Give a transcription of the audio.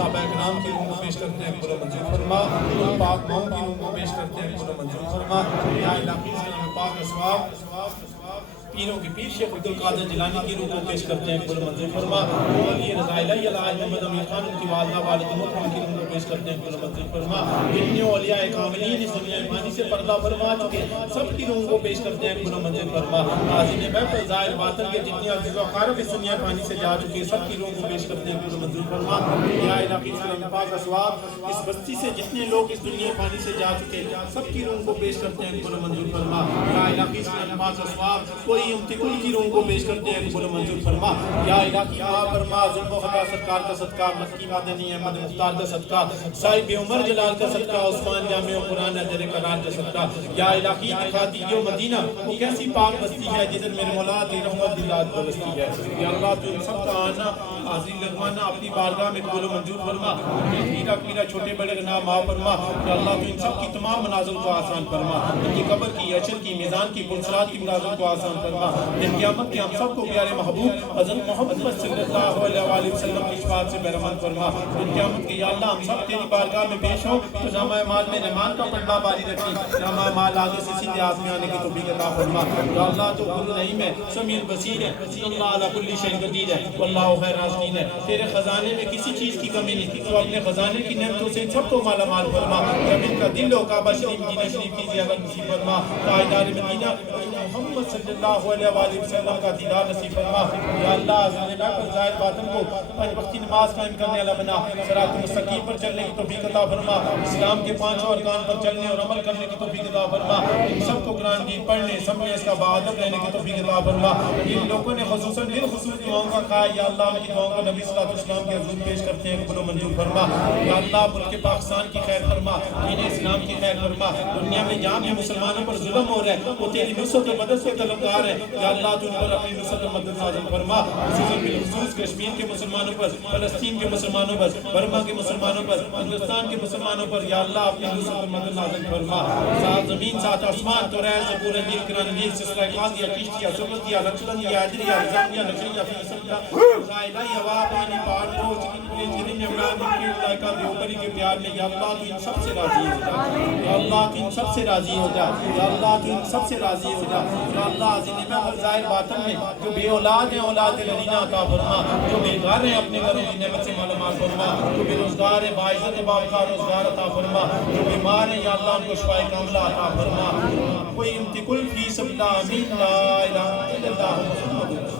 صحابہ کرام کی روح کو پیش کرتے ہیں قبول و منظور فرما، ان پاک ماؤں کی روح کو پیش کرتے ہیں قبول و منظور فرما، یا الہی اس کلام پاک اسواب پیروں کی پیر شیخ عبدالقادر جیلانی کی روح کو پیش کرتے ہیں قبول و منظور فرما، علی رضا الہی الحاج محمد امیر خان ان کی والدہ والد محترم کی روح کو پیش کرتے ہیں قبول و منظور فرما، جتنے اولیاء کاملین اس دنیا فانی سے پردہ فرما چکے سب کی روح کو پیش کرتے ہیں قبول و منظور فرما، حاضر محفل ظاہر باطن کے جتنے عزیز و اقارب اس دنیا فانی سے جا چکے سب کی روح کو پیش کرتے ہیں قبول و منظور فرما، یا الہی اس کلام پاک اسواب اس بستی سے جتنے لوگ اس دنیا فانی سے جا چکے سب کی روح کو پیش کرتے ہیں قبول و منظور فرما، یا الہی اس کلام پاک اسواب کوئی امتی کل کی روح کو پیش کرتے ہیں قبول و منظور فرما، یا الہی دعا فرما ظلم و خطا سرکار کا صدقہ مکی مدنی احمد مختار کا صدقہ صاحب عمر جلال کا صدقہ عثمان جامع قرآن حیدر کرار کا صدقہ، یا الہی دکھا دیجیے مدینہ وہ کیسی پاک بستی ہے جدھر میرے مولا دی رحمت دلات بستی ہے، یا اللہ تو ان سب کا آنا حاضری لگوانا اپنی بارگاہ میں قبول و منظور فرما، میرا میرا چھوٹے بڑے کا نام معاف فرما، یا اللہ تو ان سب کی تمام منازل کو آسان فرما، ان کی قبر کی اچر کی میزان کی پرسرات کی منازل کو آسان فرما، دن قیامت کے ہم سب کو پیارے محبوب حضرت محمد صلی اللہ علیہ وسلم کی شفاعت سے بہرمند فرما، دن قیامت کے یا اللہ ہم سب تیری بارگاہ میں پیش ہوں تو نامہ اعمال میں رحمان کا پڑھنا باری رکھی، نامہ اعمال آگے سے سیدھے ہاتھ میں آنے کی توفیق عطا فرما، یا اللہ تو کل رحیم ہے سمیع البصیر ہے اللہ علی کل شیء قدیر ہے واللہ خیر رازقین ہے، تیرے خزانے میں کسی چیز کی کمی نہیں، تو اپنے خزانے کی نعمتوں سے سب کو مالا مال فرما، رب ان کا دل و کعبہ شریف مدینہ شریف کی زیارت نصیب فرما، تاجدار مدینہ محمد صلی اللہ علیہ وسلم کا دیدار نصیب فرما، یا اللہ زندہ پر ظاہر باطن کو پنج وقتی نماز قائم کرنے والا بنا، صراط مستقیم پر چلنے کی توفیق عطا فرما، اسلام کے پانچوں ارکان پر چلنے اور عمل کرنے کی توفیق عطا فرما، ان سب کو قرآن کی پڑھنے سمجھنے اس کا باادب رہنے کی توفیق عطا فرما، جن لوگوں نے خصوصاً بالخصوص دعاؤں کا کہا یا اللہ ان کی دعاؤں کو نبی صلی اللہ علیہ وسلم کے حضور پیش کرتے ہیں قبول و منظور فرما، یا اللہ ملک پاکستان کی خیر فرما، دین اسلام کی خیر فرما، دنیا میں جہاں بھی مسلمانوں پر ظلم ہو رہا ہے وہ تیری نصرت و مدد سے طلبگار ہے، یا اللہ تو ان پر اپنی نصرت و مدد نازل فرما، خصوصاً بالخصوص کشمیر کے مسلمانوں پر، فلسطین کے مسلمانوں پر، برما کے مسلمانوں پر، ہندوستان کے مسلمانوں پر، یا اللہ اپنی نصرت و مدد نازل فرما، ساتھ زمین ساتھ آسمان تو رہ زبور انجیل قرآن انجیل سلسلہ قاضیہ چشتیہ سبتیہ لکشتیہ حیدریہ رضانیہ نقشیہ فیصلیہ الہی ہوا پانی پہاڑ کو جنہیں عمران کی ملائکہ دیوبری کے پیار میں، یا اللہ تو ان سب سے راضی ہو جا، یا اللہ تو ان سب سے راضی ہو جا، یا اللہ تو ان سب سے راضی ہو جا، یا اللہ زندہ میں ظاہر باطن میں جو بے اولاد ہیں اولاد لدینہ عطا فرما، جو بیگار ہیں اپنے گھروں کی نعمت سے معلومات فرما، جو بے روزگار ہیں باعزت باوقار روزگار عطا فرما، جو بیمار ہیں یا اللہ ان کو شفائے کاملہ عطا فرما، کوئی امتکل فی سبیل اللہ آمین لا الہ الا اللہ محمد